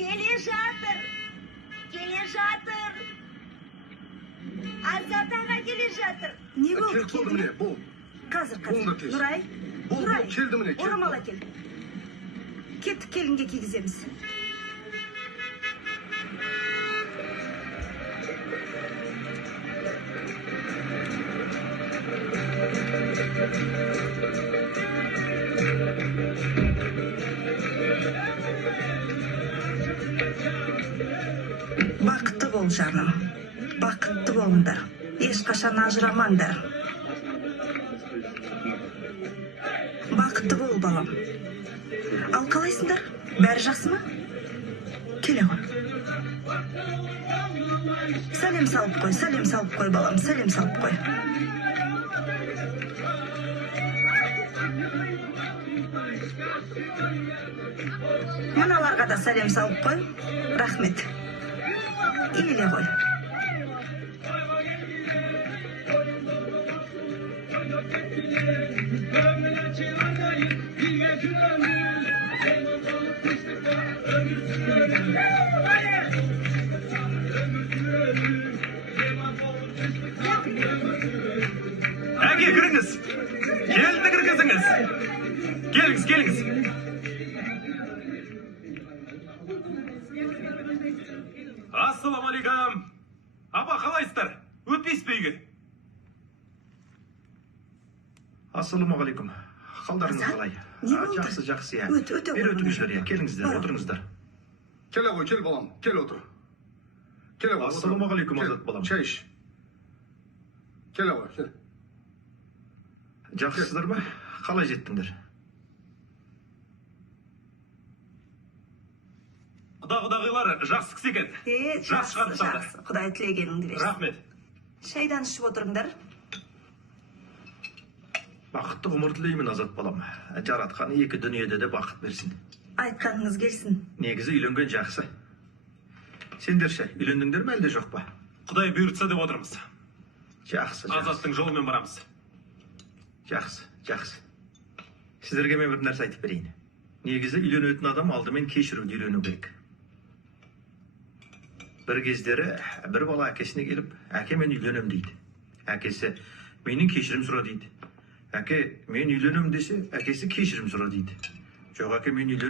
Келе жатыр. Азат аға келе жатыр. Не болды? Келіп болды міне, бол. Қазір. Болды тез. Нұрай. Бол, келді міне, келді. Орамал әкел. Кеттік, келінге кигіземіз. Бақытты бол, жаным. Бақытты болыңдар. Ешқашан ажырамаңдар. Бақытты бол, балам. Ал қалайсыңдар? Бәрі жақсы ма? Келе ғой. Сәлем салып қой, балам, сәлем салып қой. Мыналарға да сәлем салып қой. Рахмет. Иіле ғой. Әке, кіріңіз. Келді кіргізіңіз. Келіңіз. Ассаламалейкум. Апа, қалайсыздар? Өтпейсіз бе үйге? Ассаламағалейкум. Қалдарыңыз Азат, қалай? не болды? Жақсы, иә. Өте Бері өтіңіздер, иә. Келіңіздер, Бар. отырыңыздар. Келе ғой, кел балам, кел отыр. Келе ғой. Ассаламағалейкум, Кел, Азат балам. Шай іш. Келе ғой, кел. Жақсысыздар ба? Қалай жеттіңдер? Құдағылар жақсы кісі екен. Жақсы шығарып салды. Құдай тілегеніңді берсін. Рахмет. Шайдан ішіп отырыңдар. Бақытты ғұмыр тілеймін, Азат балам. Жаратқан екі дүниеде де бақыт берсін. Айтқаныңыз келсін. Негізі үйленген жақсы. Сендер ше, үйлендіңдер ме әлде жоқ па? Құдай бұйыртса деп отырмыз. Жақсы. Азаттың жолымен барамыз. Жақсы. Сіздерге мен бір нәрсе айтып берейін. Негізі үйленетін адам алдымен кешіруді үйрену керек. Бір кездері бір бала әкесіне келіп, әке мен үйленем дейді. Әкесі менің кешірім сұра дейді. Әке мен үйленем десе, әкесі кешірім сұра дейді. Жоқ, әке мен үйленем.